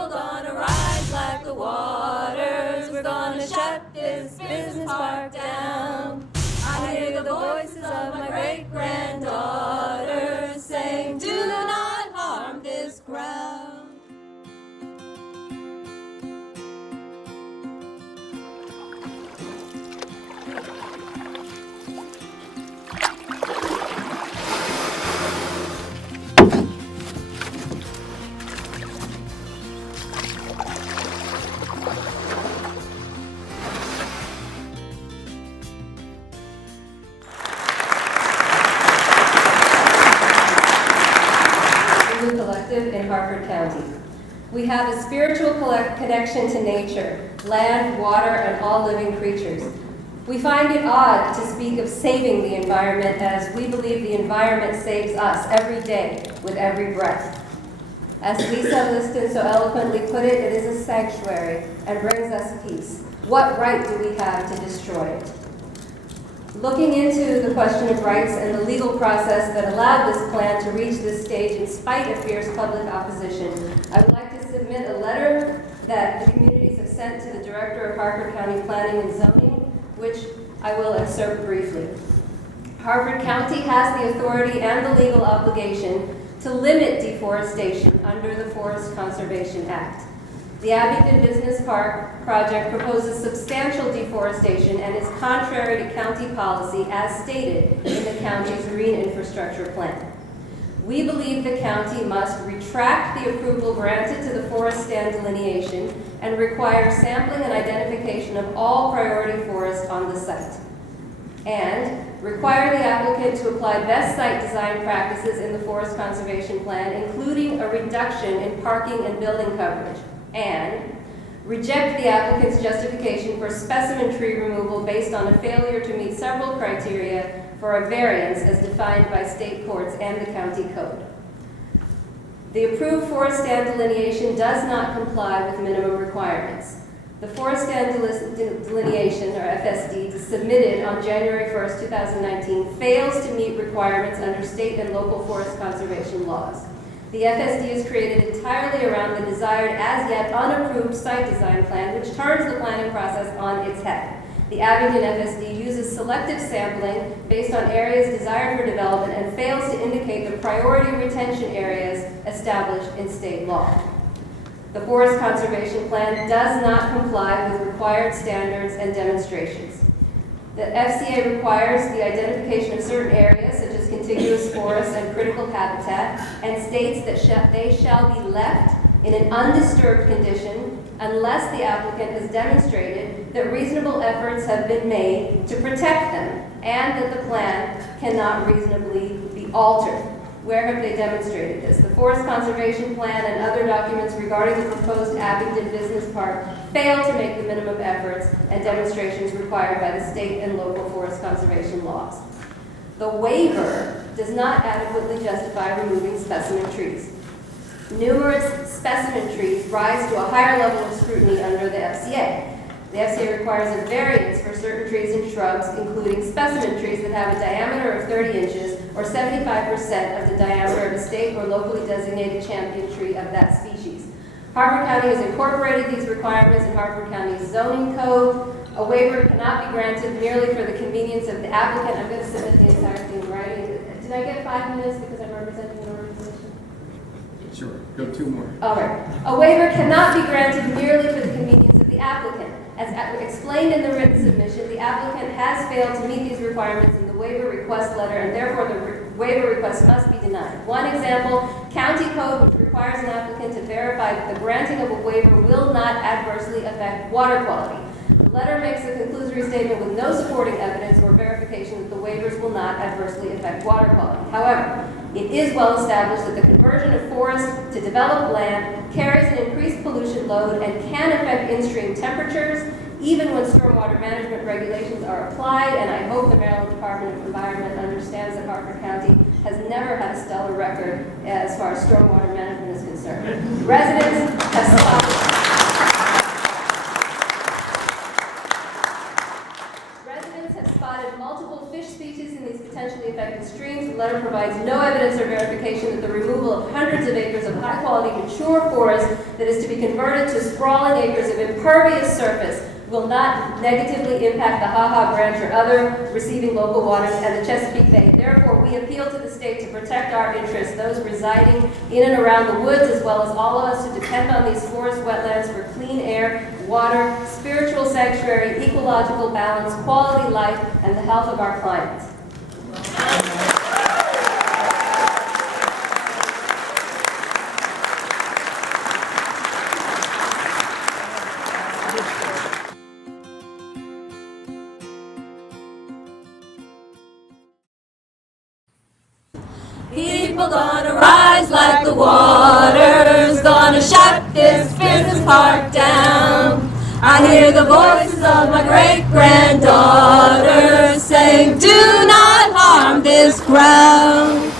people gonna rise like the waters. We're gonna shut this business park down. I hear the voices of my great-granddaughters saying, do not harm this ground. Collective in Harford County. We have a spiritual connection to nature, land, water, and all living creatures. We find it odd to speak of saving the environment, as we believe the environment saves us every day with every breath. As Lisa Liston so eloquently put it, it is a sanctuary and brings us peace. What right do we have to destroy it? Looking into the question of rights and the legal process that allowed this plan to reach this stage in spite of fierce public opposition, I would like to submit a letter that the communities have sent to the Director of Harford County Planning and Zoning, which I will excerpt briefly. Harford County has the authority and the legal obligation to limit deforestation under the Forest Conservation Act. The Abingdon Business Park project proposes substantial deforestation and is contrary to county policy as stated in the county's green infrastructure plan. We believe the county must retract the approval granted to the forest stand delineation and require sampling and identification of all priority forests on the site, and require the applicant to apply best site design practices in the Forest Conservation Plan, including a reduction in parking and building coverage, and reject the applicant's justification for specimen tree removal based on a failure to meet several criteria for a variance as defined by state courts and the county code. The approved forest stand delineation does not comply with minimum requirements. The forest stand delineation, or FSD, submitted on January 1st, 2019, fails to meet requirements under state and local forest conservation laws. The FSD is created entirely around the desired, as yet unapproved site design plan, which turns the planning process on its head. The Abingdon FSD uses selective sampling based on areas desired for development and fails to indicate the priority retention areas established in state law. The Forest Conservation Plan does not comply with required standards and demonstrations. The FCA requires the identification of certain areas, such as contiguous forests and critical habitat, and states that they shall be left in an undisturbed condition unless the applicant has demonstrated that reasonable efforts have been made to protect them and that the plan cannot reasonably be altered. Where have they demonstrated this? The Forest Conservation Plan and other documents regarding the proposed Abingdon Business Park fail to make the minimum efforts and demonstrations required by the state and local forest conservation laws. The waiver does not adequately justify removing specimen trees. Numerous specimen trees rise to a higher level of scrutiny under the FCA. The FCA requires a variance for certain trees and shrubs, including specimen trees that have a diameter of 30 inches or 75% of the diameter of a state or locally designated champion tree of that species. Harford County has incorporated these requirements in Harford County's zoning code. A waiver cannot be granted merely for the convenience of the applicant. I'm going to submit the entire thing in writing. Did I get 5 minutes because I'm representing an organization? Sure, go 2 more. All right. A waiver cannot be granted merely for the convenience of the applicant. As explained in the written submission, the applicant has failed to meet these requirements in the waiver request letter, and therefore the waiver request must be denied. One example, county code, which requires an applicant to verify that the granting of a waiver will not adversely affect water quality. The letter makes a conclusory statement with no supporting evidence or verification that the waivers will not adversely affect water quality. However, it is well established that the conversion of forest to developed land carries an increased pollution load and can affect in-stream temperatures, even when stormwater management regulations are applied, and I hope the Maryland Department of Environment understands that Harford County has never had a stellar record as far as stormwater management is concerned. Residents have spotted multiple fish species in these potentially affected streams. The letter provides no evidence or verification that the removal of hundreds of acres of high-quality quality mature forest that is to be converted to sprawling acres of impervious surface will not negatively impact the Ha-Ha Branch or other receiving local waters and the Chesapeake Bay. Therefore, we appeal to the state to protect our interests, those residing in and around the woods, as well as all of us who depend on these forest wetlands for clean air, water, spiritual sanctuary, ecological balance, quality life, and the health of our clients. People gonna rise like the waters, gonna shut this business park down. I hear the voices of my great-granddaughters saying, do not harm this ground.